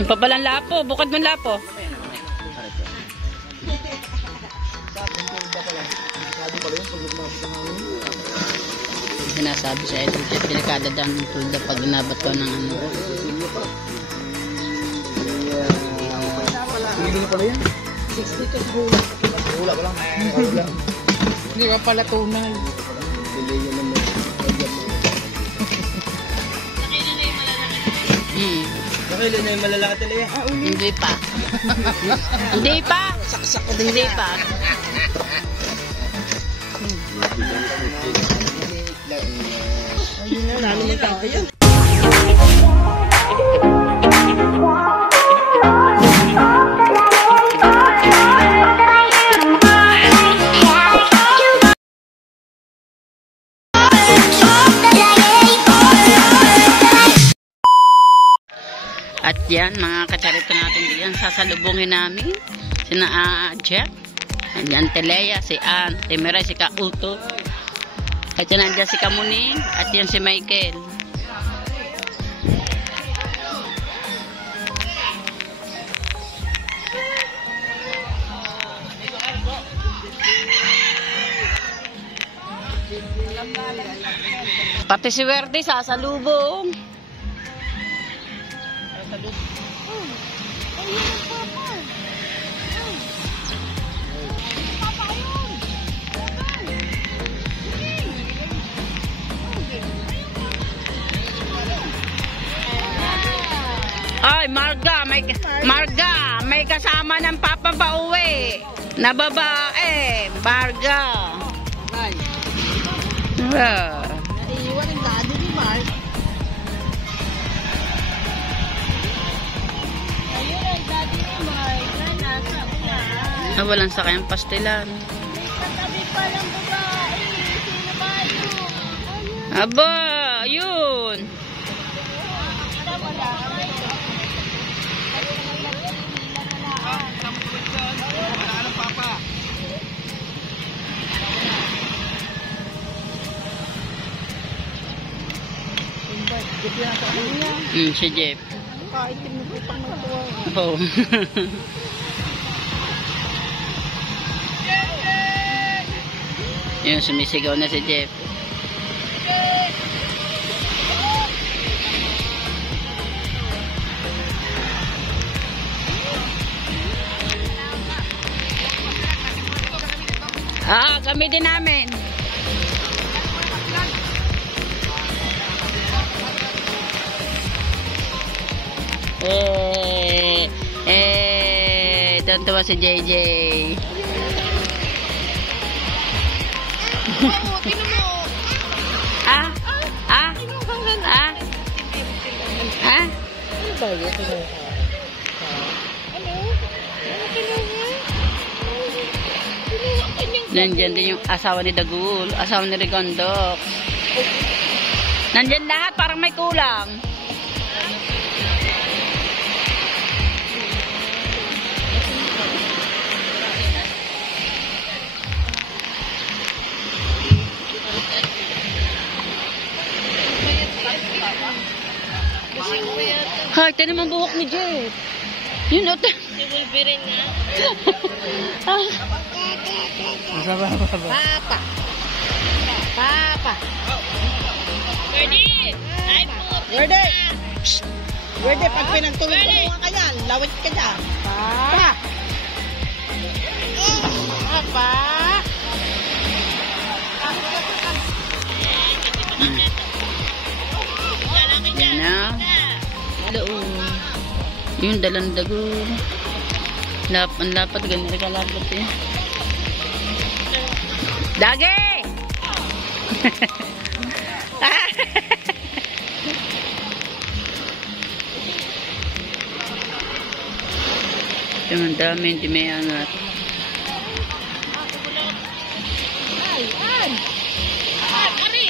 Yung papalang lapo, bukod ng lapo. Sinasabi sa ito, delikada daw ng tulda pag inabat ko ng ano. Hindi pala yan. 62 hula. Hula pa lang. Hindi ka pala tunay. Nakailan na yung malalaki talaga? Hindi pa. Hindi pa. Saksak ko Hindi pa. Ayun na, lalo mo tao. Ayun. At yan, mga kacharito natin diyan, sasalubungin namin sina Jack, andyan Telea, si Ann, Timera, si Kauto, at yan andyan si Kamuning, at yan si Michael. Pati si Werde sasalubong. Ay, Marga, may kasama ng papa pa uwi na babae. Marga. Iiwan ang daddy ni Mark. Ayun ang daddy ni Mark. Nasa ulan. Walang sakayang pastilan. Katabi pa lang babae. Sino ba yun? Aba, yun. Si Jeff. Kaitim na putang natuwa. Oh. Yun, sumisigaw na si Jeff. Kami din namin. Tuntua si JJ. Nandyan din yung asawa ni Dagul, asawa ni Rigondok. Nandyan lahat, parang may kulang. Hay, tinan mo buhok ni Jeff. Yun o. Si Wolverine nga. Papa. Papa. Ready? Ay, Werde. Werde, pag pinagtulong-tulungan ka yan, lawit ka dyan. Papa. Papa. Yan na. Hello. Yung dalandago. Ang lapat, ganyan ka lapat eh. Dagi! Yung dami, hindi may angat. Ay, ay! Ari,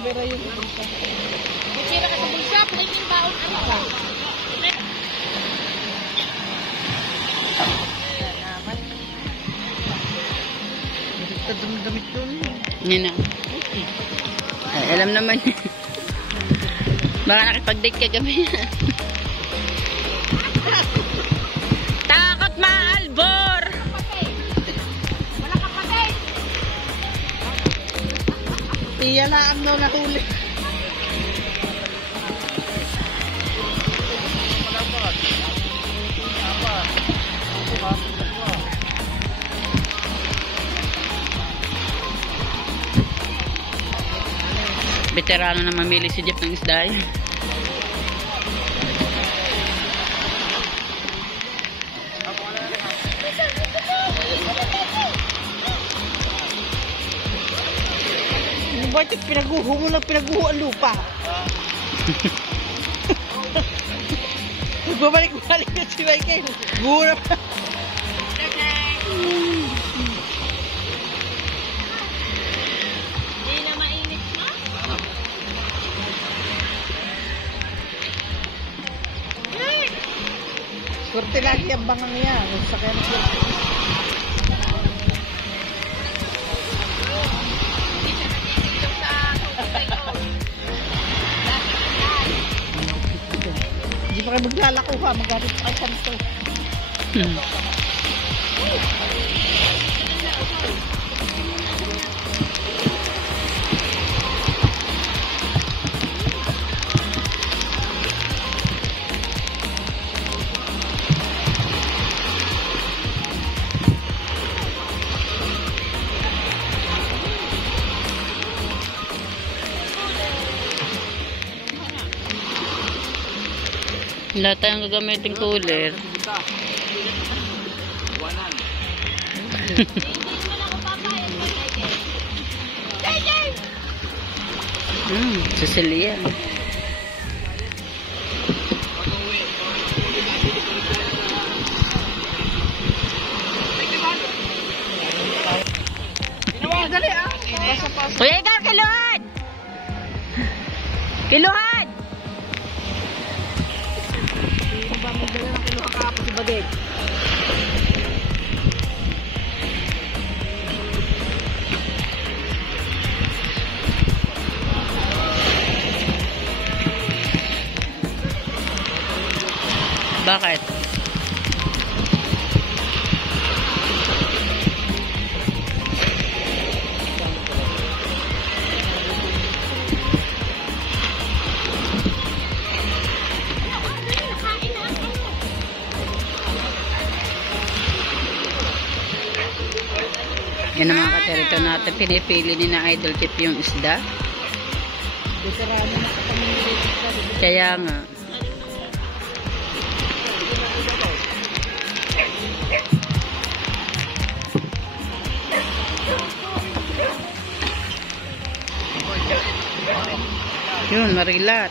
Vera yung bulsa. Kira ka sa bulsa, pwede yung baon ano ba? Damit doon. Yan na. Ay, alam naman niya. Baka nakipag-date ka gabi yan. Takot maalbor! Wala ka patay! Iyalaan daw nahuli. Veterano na mamili si Jeff ng isda eh. Bakit pinaguho mo lang pinaguho ang lupa? Babalik-balik na si Michael. Gura pa. Hindi na mainit na. Swerte lagi ang bangang niya. Sa kaya na swerte. Hindi pa kayo maglalako ha. Magalit pa kayo kanto. Lahat tayong gagamitin cooler. Sicilian. Dali ah. Kuya Edgar, kiluhan! Kiluhan! Ba magdala ng kiluha kahapon si Badeg? Bakit? Yan ang mga katerito natin. Pinipili ni na Idol Chip yung isda. Veterano na kapamili ka. Kaya nga. Yun, marilat.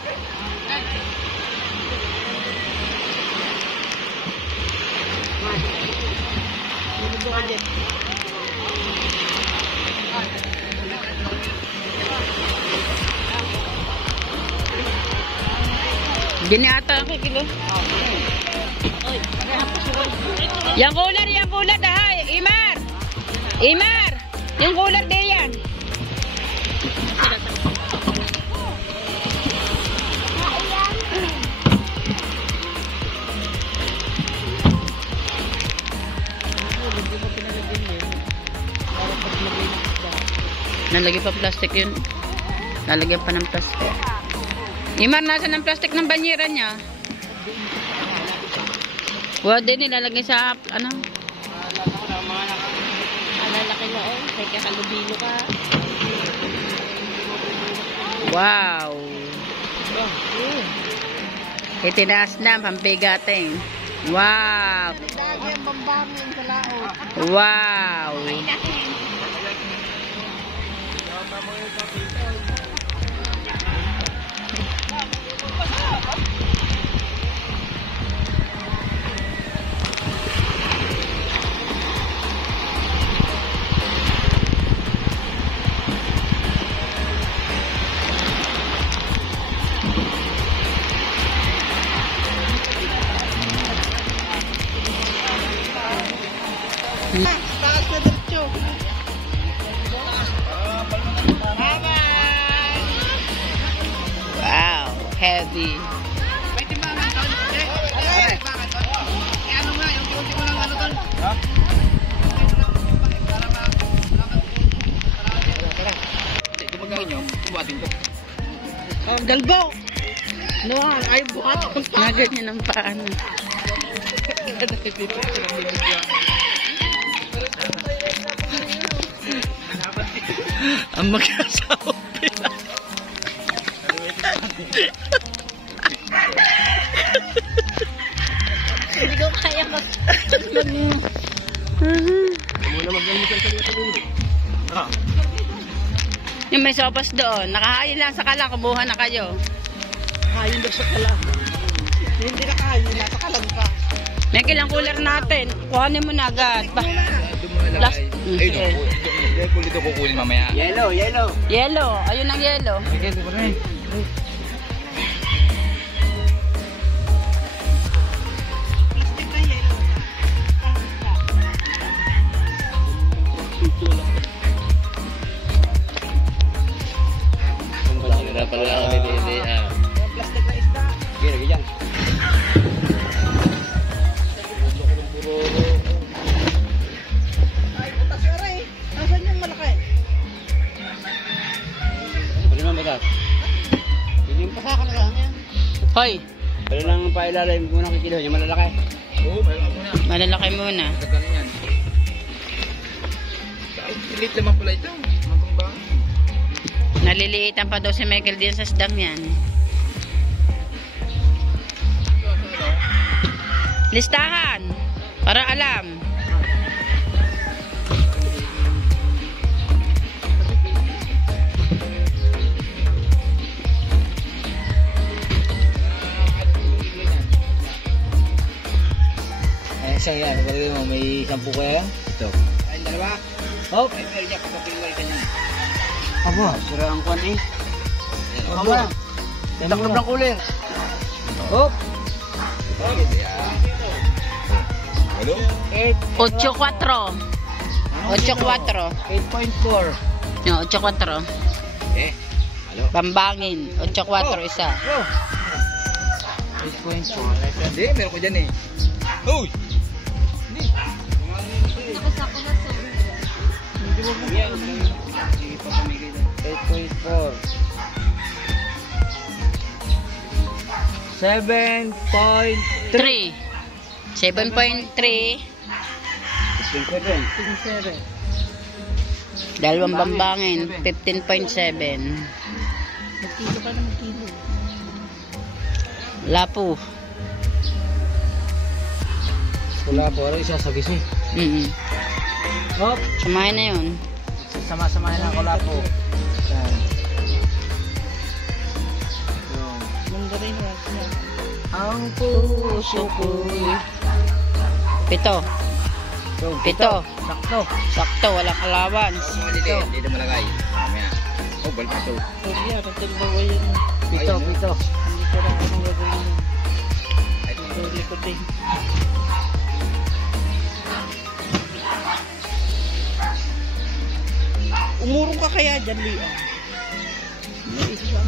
Gini ata ako kilo. Yang kular dah. Imar. Imar. Yang kular dia yan. Nalagyan pa plastic yun. Nalagyan pa ng plastic. Imar, nasa ng plastic ng banyera niya? Wala din, nilalagay sa, ano? Alalaki na oh. Kaya kakalubilo ka. Wow! Itinaas na, pambigating. Wow! Lagi ang bambangin sa laot. Wow! heavy. May timbangan doon. Eh, bakit? Eh, ano nga, yung kunti mo lang ano doon? Ha? Gumagawin nyo, buhatin ko. Galbaw! Nuhan, ay buhat. Naganyan ang paano. Ang mag-asawa pila. Hindi ko kaya Muna mag-gamitan sa dito dito. Yung may sopas doon, nakahain lang sa kala, kumuha na kayo. Kain daw sa kalam. Hindi na kain, nasa kalam ka. May kilang cooler natin, kuhanin mo na agad. Doon mo nalagay. Ayun o, dahil ko dito kukunin mamaya. Yellow, yellow. Yellow, ayun ang yellow. Sige, ito pa rin. Plastic na isda. Sige, lagi dyan. Ay, utas ka rin. Nasaan yung malaki? Pwede naman batas. Pwede yung pasakan na lang yan. Hoy, Pwede lang pailalim mo ng kikilo, yung malalaki. Oo, mayroon ako na. malalaki muna. Gaganin yan. Pilit naman pala ito. Matang ba? Naliliitan pa daw si Michael din sa sdang yan. Listahan, para alam. Eh, siya yan. Pagkakita mo, may 10 kaya? Ito. Ay, dalawa. Hop! Ay, meron niya kapapilay ka niya. Aba? Sira ang kwan eh. Aba? Taklop ng kulir. Hop! Ano? 8-4. 8-4. 8.4. No, 8-4. Eh, halo? Bambangin. 8-4 isa. 8.4. Hindi, meron ko dyan eh. Uy! Hindi. Nakasako na sa Hindi mo ba? Sige pa pamigay na. 8.4. 7.3. 3. 7.3. 15.7. Dalawang bambangin. 15.7. Magkilo ka na magkilo. Lapu. Wala po, ano isa sa gisi? Hop! Samahin na yun. Sama-samahin lang ko lapo. Yan. Mandarin na. Ang puso ko'y 7. 7. sakto. Sakto, walang allowance. Dito malagay. Mamaya. Oh, balik ito. Huwag yan, katilbawa yun. 7. Hindi ko lang anong gagawin yun. Ito likod din. Umurong ka kaya dyan, Lia? May isa.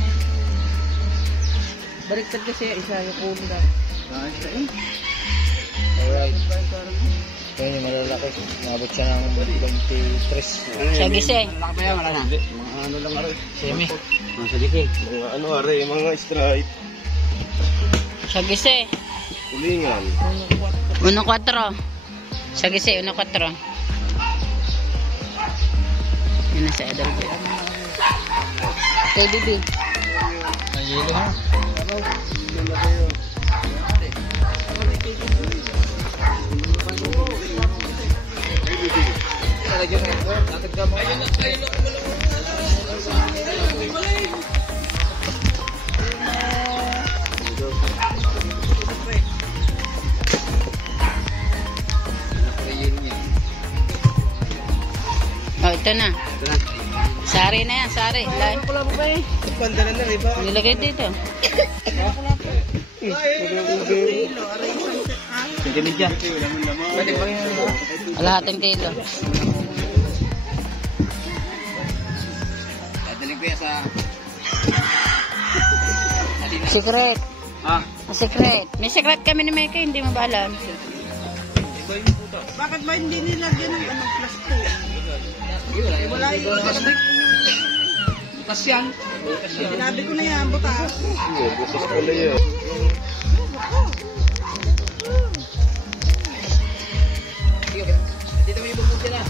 Baliktad kasi isa yung kulo na. Alright. Ito yung malalaki. Nabot siya ng 23. Siya gisi. Malaki pa yan, wala na. Mga ano lang are. Semi. Mga sadiki. Mga ano are, mga stripe, Siya gisi. kulingan. 1-4. Siya gisi, 1-4. Yun na sa Edelbe. Teddy B. Nahilo ha? Oh, ito na. Sari na yan, sari. Wala mo ba eh? Pandalan na, iba. Nilagay dito. Sige dyan. Pwede ba yun? Kalahating kilo. Dadali ko yan sa... Salina. Secret. Ah. Secret. May secret kami ni Mike, hindi mo ba alam? Bakit ba hindi nilagyan ng plastic? Wala yung plastic. Butas yan. Sinabi ko na yan, butas. Butas pala yan. Dito mo yung bubog yan ah.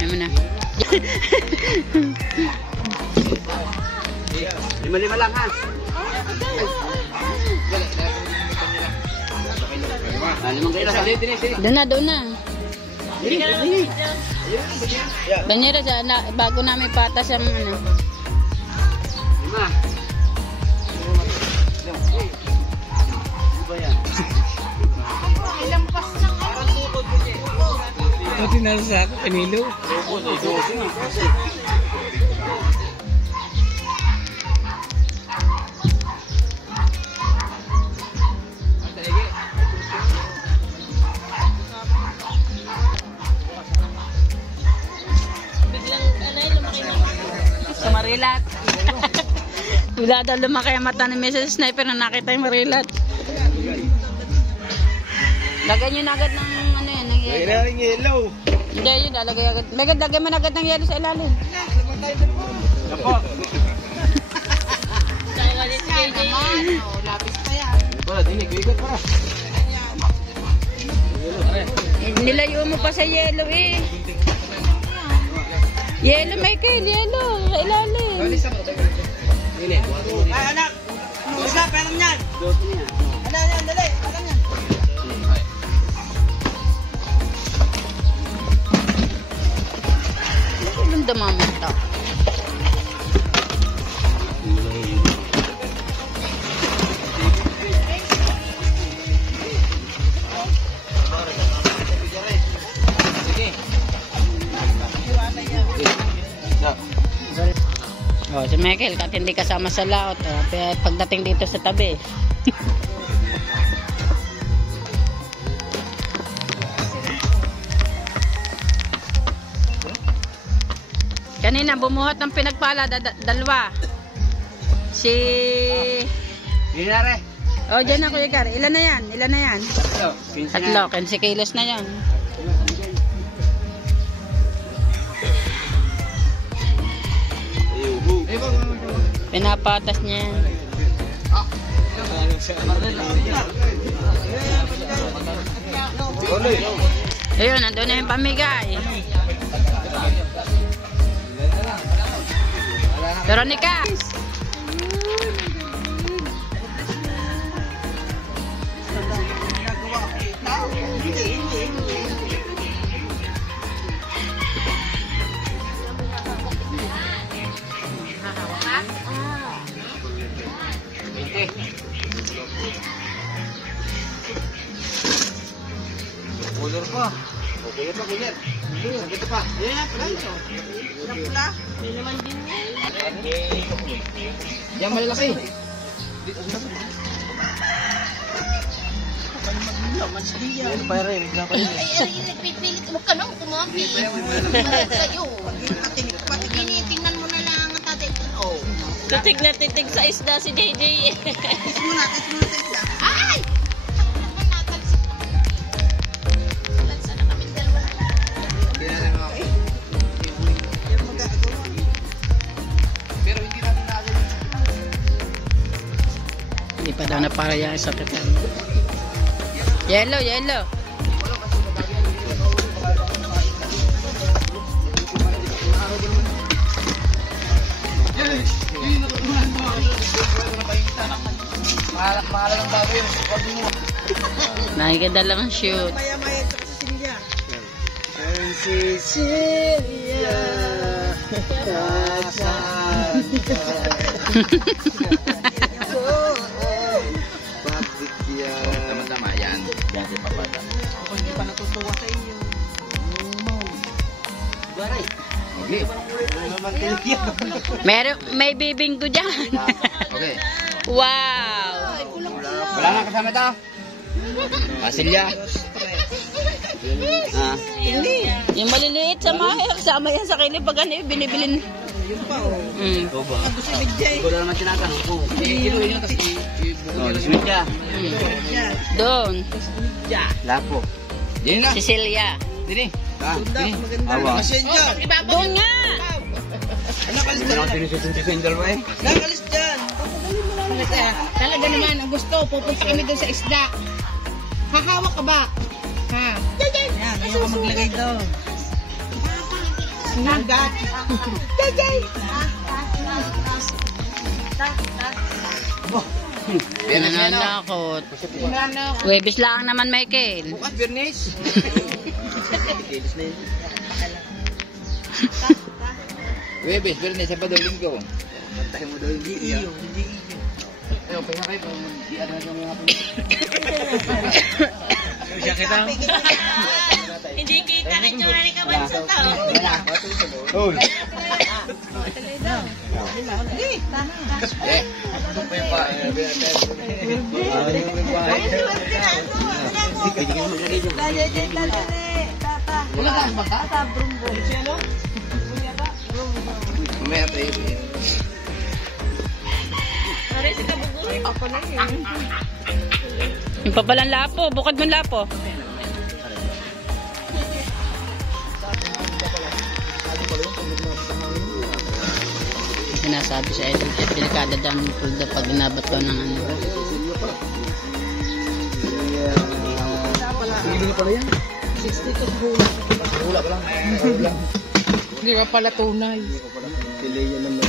Ano na? 5 lang ha. Limang kayo na. Doon na. Banyera bago namin patas ang ano. 5. Ba yan? Ilang pas lang ako. Pati nasa ako, kanilo. Sa Marilat. Wala daw lumaki ang mata ni Mrs. Sniper na nakita yung Marilat. Lagyan nyo na agad ng ano yan, ng Lagyan yelo. na rin yellow. Hindi, yun, lalagay agad. Lagyan mo na agad ng yelo sa ilalim. Apo. Lapis pa yan. Wala, dinig. Bigat para. Nilayo mo pa sa yelo eh. Yelo, Michael, yelo. Sa ilalim. Dinig. Ay, anak. Isa, pero yan. Ano yan, dali. Ano yan? Anong damamit to? Oh, si Michael, kahit hindi kasama sa laot, pagdating dito sa tabi. Kanina, bumuhat ng pinagpala, dalawa. Si... Binare. Oh, dyan na, Kuya Gar. Ilan na yan? Tatlo, 15 kilos na yan. Pinapatas niya yan. Ayun, nandun na yung pamigay. Veronica! Kulor pa. Okay pa, kulit. Sakit pa. Yan, pala. Pula. May naman din yan. Yan malalaki. Ano pa rin? Ay, nagpipilit mo ka nung kumabi. Sa'yo. Tinitingnan mo na lang ang tatay. Oh. Titig na titig sa isda si JJ. Tis mo na isda. Ay! Lansa na kami dalawa. Pero hindi natin natin. Hindi pa daw na para yan sa titan. Yellow, yellow. Mahala ng bago yun. Nakikita lang ang shoot. Maya-maya sa Cecilia. Cecilia, nasaan ka? Bakit yan? Tama-tama yan. Yan si Papata. Ako hindi pa natutuwa sa inyo. Baray. Okay. May bibing ko dyan. Okay. Wow. Wala na kasama ito? Pasilya. Hindi. Yung maliliit sa mga kasama yan sa kilip pag ano yung binibilin. Yun pa, oh. Ito ba? Ano si Bidjay? Wala naman tinatanong ko. Inuhin nyo, tapos i-bukod nyo. Siya. Doon. Lapo. Yan na. Cecilia. Dini. Ganda, Dini. maganda. Awa. Masyan dyan. Doon nga. Nakalis Hindi dyan. naman sinususunod sa dalawa eh. Nakalis dyan. Talaga naman, ang gusto, pupunta kami doon sa isda. Hahawak ka ba? Ha? Yan, ayaw ka maglagay doon. Nagat. Jajay! Nananakot. Webis lang naman, Michael. Bukas, Bernes. Webes, Bernes, Sabado, Linggo. Pantahin mo daw yung iyo. Ayaw, pag kayo, di ano yung mga siya kita. Hindi kita ka tsura ni Kaban sa tao. Hoy. Ito pa yung bahay. Wala ka ang baka? Mamaya tayo. Yung pa palang lapo. Bukod mo lapo. Sinasabi sa Idol Jet, delikada daw ng pulda pag nabat ko ng ano. Hindi pala yan. 62 hula. Wala pa lang. Hindi ba pala tunay? Pileya naman.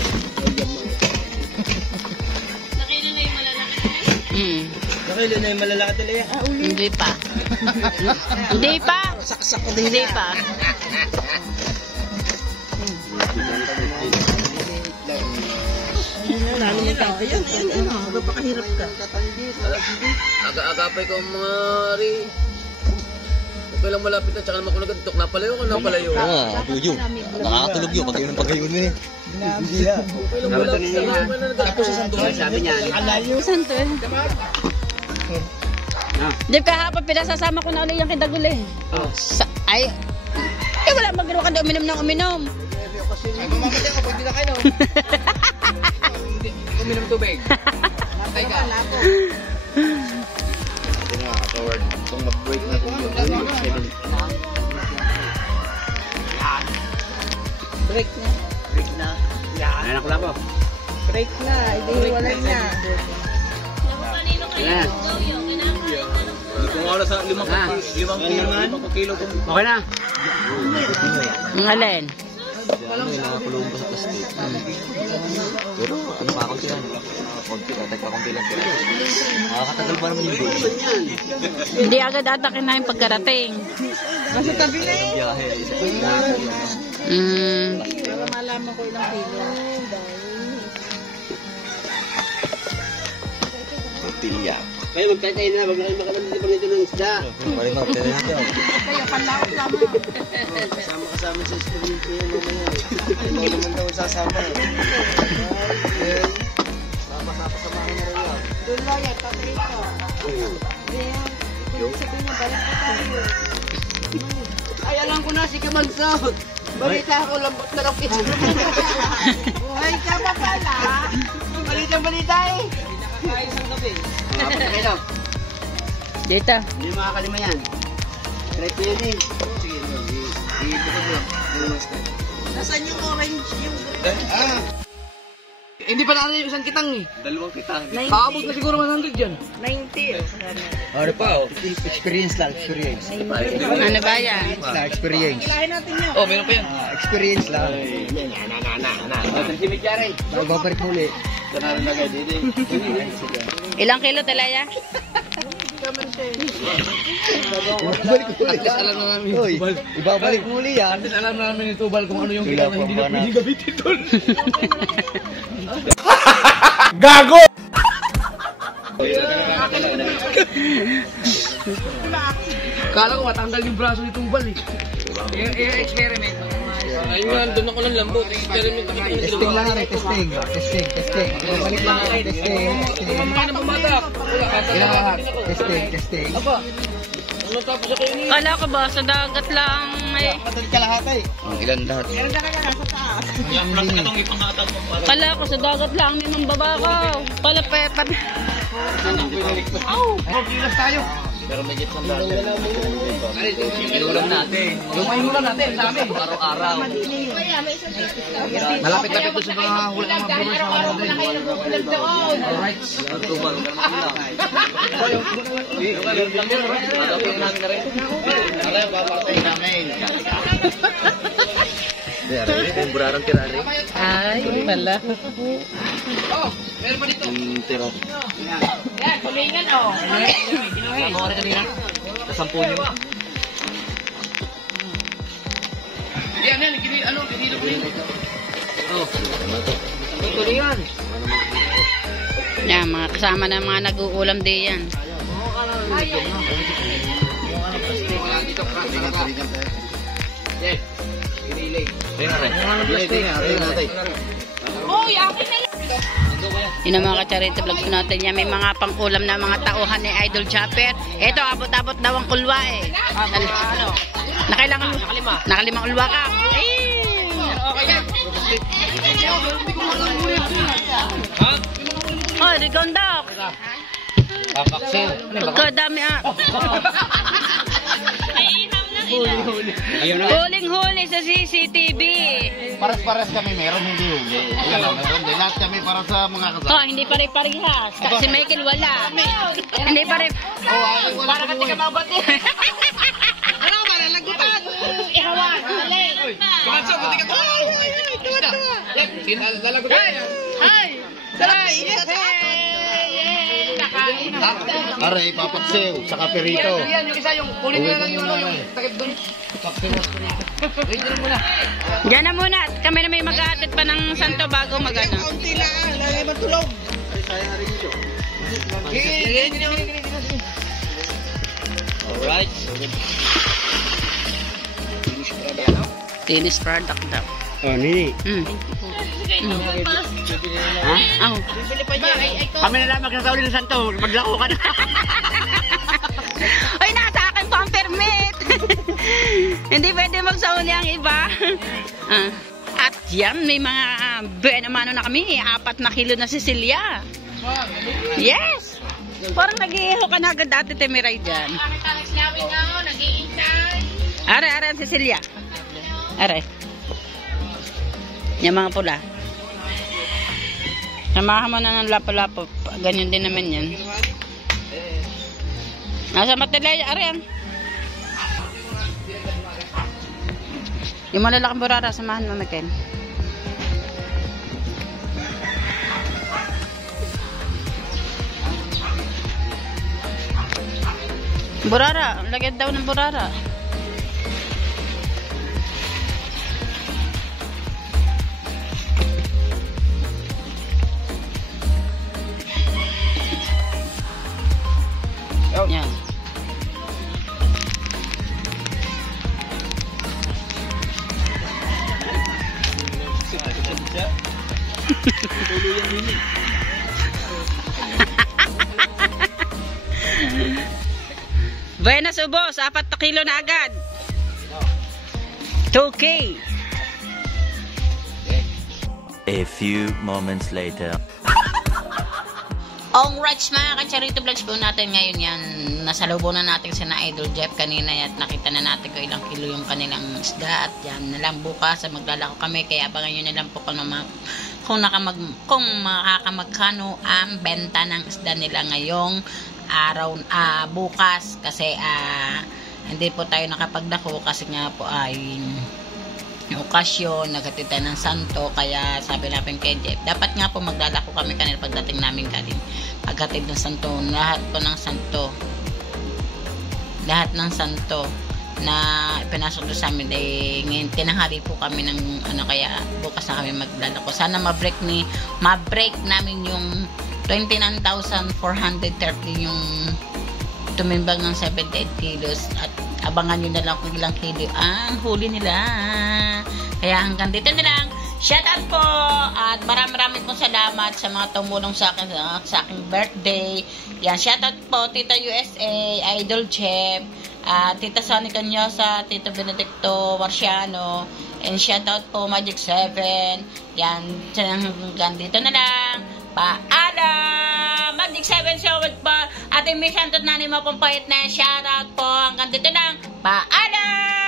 Nakailan na yung malalaki talaga. Hindi pa. Hindi pa. Saksak ko din. Hindi pa. Lalo mo tao. Ayan. Magpapakahirap ka. Aga-agapay ko ang mga ri. Okay lang malapit na, tsaka naman kung nagandok, napalayo ka, napalayo. Oo, tuyo. Nakakatulog yun, pag yun ang pagkayon eh. Hindi ha. Okay lang malapit na, ako sa sanduhan. Sabi niya, Saan to eh? Di kahapon pinasasama ko na ulit yung kidagul eh. Ay, wala magagawa ka na uminom ng uminom. ay mamamatay ka, pwede na kayo. Hindi uminom tubig. Matay ka. Hindi nga, kataward. Itong mag-break na ito. Break na. Break na. Ayan ako lang po. Break na. Idiwalay na. Ayan. Kung oras sa 5 kilo. Okay na. Ang alin? Nakakulong pa sa plastic. Pero ano pa ako sila? Konti lang sila. Nakakatagal pa naman yung doon. Hindi agad atakin na yung pagkarating. Nasa tabi na eh. Biyahe. Para malaman ko ilang kilo. Tortilla. Kayo magkatay na, wag na kayo makalamit pa nito ng isda. Balik na, pwede natin. Kayo, panlaot lang. Kasama sa experience niya mamaya. Ikaw naman daw sasama. Sama-sama na rin yan. Doon lang yan, tatay ko. Hindi sabihin niya, balik na tayo. Ay, alam ko na si Kamansot. Balita ako, lambot na lang kita. Buhay ka pa pala. Balita eh. Nakakain sa gabi. Hello. Dito. Hindi makakalima yan. Right na yan eh. Sige, i-bukod mo. Nasaan yung orange? Yung Hindi pa natin yung isang kitang eh. Dalawang kitang. Paabot na siguro 100 yan. 90. Ano pa oh? Experience lang, experience. Ano ba yan? Experience. Kilahin natin yun. Oh, meron pa yan. Experience lang. Si Mikyari. Babalik muli. Sanarin na kayo dito. Ilang kilo talaya? Ibabalik muli. Alam na namin. Uy, ibabalik muli yan. Alam na namin ni Tubal kung ano yung kita na hindi na pwede gamitin doon. Gago! Kala ko matanggal yung braso ni Tubal eh. I-experiment. Ayun nga, doon ako ng lambot. Experiment ako. Testing lang rin, testing. Ibabalik lang natin, testing. Kumamukha na pumatak. Wala ka. Testing. Apa? Ano tapos sa kayo? Kala ko ba sa dagat lang may... Matulit ka lahat eh. Ang ilan lahat? Meron na kaya nasa taas. Ang plastic itong ipangataw mo. Kala ko sa dagat lang may mambabakaw. Pala pepper. Oh! Kilos tayo. Pero may jet sandal. Inulam natin. Lumay mo lang natin sa amin. Araw-araw. Malapit-lapit doon sa mga hula ng mga bulo sa mga alright. Tubal. Yung burarang tira rin. Ay, pala. Oh, meron pa dito. Tira. Yan, kulingan o. Ano ka rin kanina? Kasampu niyo. Yan, ano, ginilo ko yun. Oh, kulingan. Yan, mga kasama na mga nag-uulam din yan. Yes. Ginilay. Uy, akin na yan. Yun ang mga kacharito vlogs natin yan. May mga pang-ulam na mga tauhan ni Idol Chopper. Ito, abot-abot daw ang kulwa eh. Ano? Nakalimang ulwa ka. Okay yan. Oh, Rigondok. Papaksel. Pagkadami ah. Huling-huli sa CCTV. Paras-paras kami meron, hindi huli. Meron din. Lahat kami para sa mga kasama. Oh, hindi pare-parehas. Si Michael wala. Hindi pare. Para kasi ka mabati. Ano ba? Nalagutan. Ihawan. Dali. Kumanso, buti ka to. Lalagutan. Ay! Dali. Nakain na. Aray, papaksel. Saka perito. Yan, yung isa yung kunin mo lang yung takip doon. Wait na muna. Diyan na muna. Kami na may mag-aatit pa ng santo bago mag-ano. Kaunti lang. Lagi matulog. Alright. Finished product daw. Oh, Nini. Ha? Oh. Kami na lang magsasauli ng santo. Maglako ka na. Ay, nasa akin pa ang permit. Hindi pwede magsauli ang iba. At yan, may mga buena-mano na kami. 4 na kilo na Cecilia. Yes! Parang nag-iiho ka na agad dati Temiray dyan. Are, ang Cecilia. Are. Yung mga pula. Samahan mo na ng lapo-lapo. Ganyan din naman yan. Nasa Matelaya, are yan. Yung malalaking burara, samahan mo, Michael. Burara, lagyan daw ng burara. Yan. Buenas ubos, 4 na kilo na agad. 2K. A few moments later. Alright mga kacharito vlogs po natin ngayon yan. Nasalubong na natin si na Idol Jeff kanina at nakita na natin kung ilang kilo yung kanilang isda. At yan na lang bukas maglalako kami. Kaya abangan nyo na lang po kung makakamagkano ang benta ng isda nila ngayong araw bukas. Kasi hindi po tayo nakapaglako kasi nga po ay yung okasyon, naghatid ng santo, kaya sabi namin kay Jeff, dapat nga po maglalako kami kanina pagdating namin galing paghatid ng santo, lahat ng santo na pinasok doon sa amin ay ngayon tinanghali po kami ng kaya bukas na kami maglalako. Sana ma-break namin yung 29,430 yung tumimbang ng 78 kilos at abangan nyo na lang kung ilang kilo ang huli nila. Kaya hanggang dito na lang. Shout out po at maraming pong salamat sa mga tumulong sa aking birthday. Yan, shout out po Tita USA, Idol Chef, Tita Sonny Canyosa, Tito Benedicto Marciano, and shoutout po Magic 7. Yan, hanggang dito na lang. Paalam! Magic 7 shoutout po. Ating may santot na ni Mapampayat na shoutout po. Hanggang dito lang. Paalam!